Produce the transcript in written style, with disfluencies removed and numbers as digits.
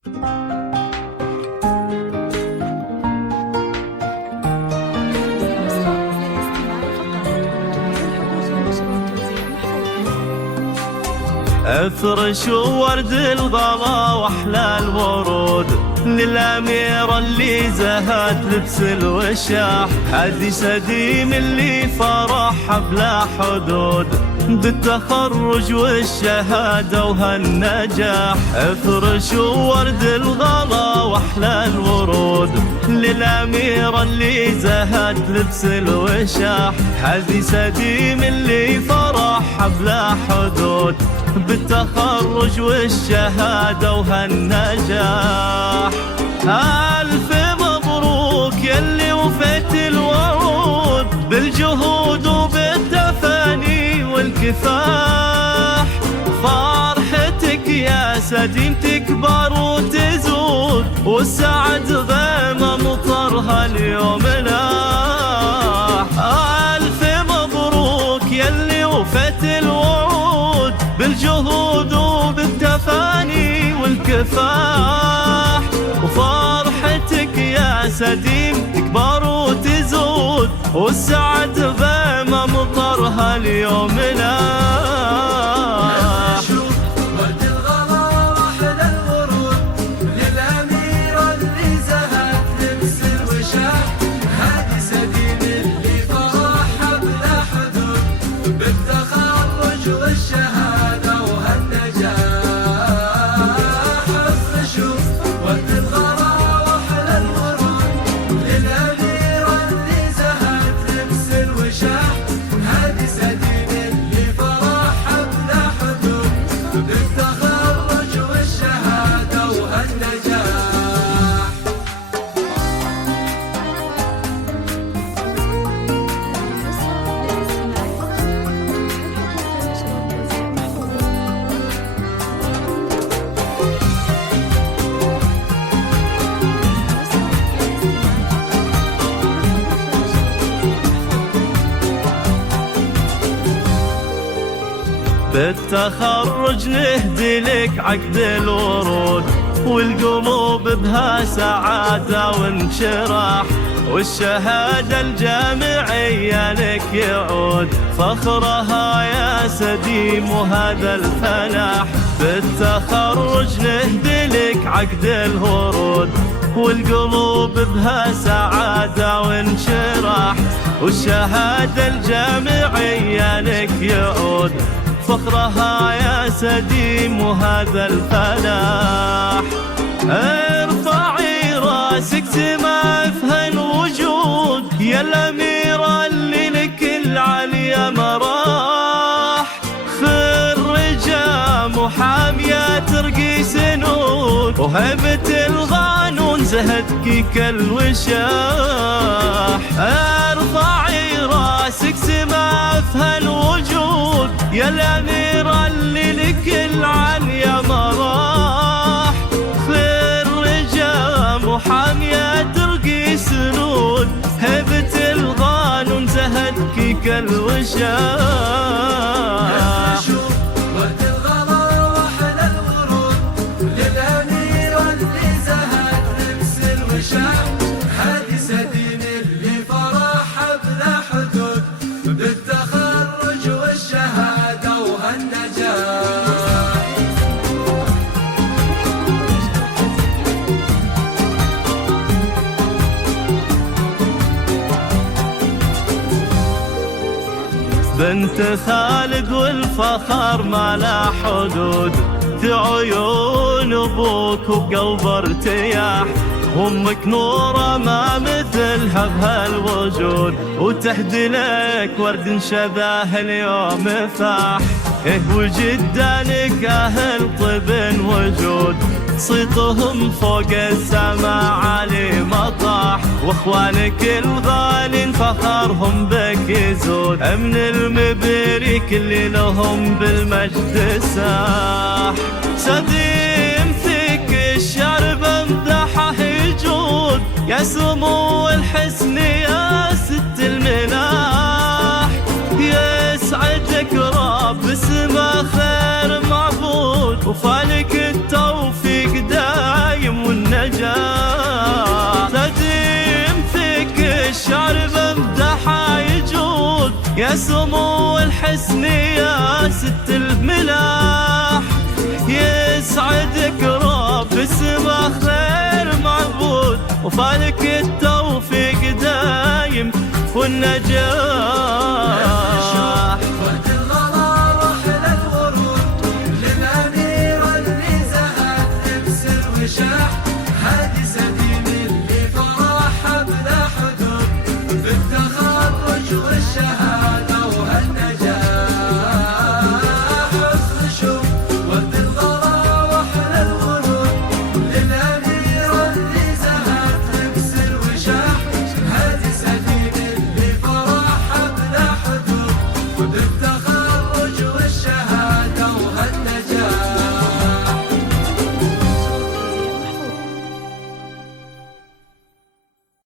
افرش ورد الغلا واحلى الورود للأميرة اللي زهت لبس الوشاح، حديث قديم اللي فرح بلا حدود بالتخرج والشهادة وهالنجاح. افرش ورد الغلا واحلى الورود للأميرة اللي زهت لبس الوشاح، حديث قديم اللي فرح بلا حدود بالتخرج والشهادة وهالنجاح. ألف مبروك يلي وفيت الوعود بالجهود وبالتفاني والكفاح، فرحتك يا سديم تكبر وتزود والسعد غيمة مطرها اليوم لاح. ألف مبروك يلي وفيت الوعود بالجهود وبالتفاني والكفاح، وفرحتك يا سديم تكبر وتزود والسعد غيمة مطرها اليوم لاح. ورد الغلا واحلى الورود للأميرة اللي زهت لبس الوشاح، هادي سديم اللي فرحها بلا حدود بالتخرج والشهادة وهالنجاح. افرشوا ورد الغلا واحلى الورود للأميرة اللي زهت لبس الوشاح، هادي سديم اللي فرحها بلا حدود بالتخرج والشهادة وهالنجاح. بالتخرج نهدي لك عقد الورود والقلوب بها سعادة وانشراح، والشهادة الجامعية لك يعود فخرها يا سديم وهذا الفلاح. بالتخرج نهدي لك عقد الورود والقلوب بها سعادة وانشراح، والشهادة الجامعية لك يعود فخرها يا سديم وهذا الفلاح. ارفعي راسك سما في هالوجود يا الأميرة اللي لك العليا مراح، خرجة محامية ترقي سنود وهبة القانون زهدك كالوشاح. ارفعي راسك سما في هالوجود يا الأميرة اللي لك العليا مراح، خرجة محامية ترقي سنود هبة القانون زهدك كالوشاح. ورد الغلا واحلى الورود للأميرة اللي زهت لبس الوشاح، هادي سديم اللي فرحها بلا حدود بالتخرج والشهادة وهالنجاح. بنت خالد والفخر ما لا حدود، في عيون ابوك وقلب ارتياح، امك نوره ما مثلها بهالوجود وتهدي لك ورد شباه اليوم فاح. وجدانك اهل طب وجود صيتهم فوق السما عالي مطاح، واخوانك الغالين فخرهم بك يزود من المبريك اللي لهم بالمجد ساح. سديم فيك الشعر بمدحه يجود يا سمو الحسن يا ست الملاح، يسعدك رب اسمه خير معبود وفالك التوفيق دايم يا سمو الحسن يا ست الملاح، يسعدك رب اسمه خير معبود، وفالك التوفيق دايم والنجاح.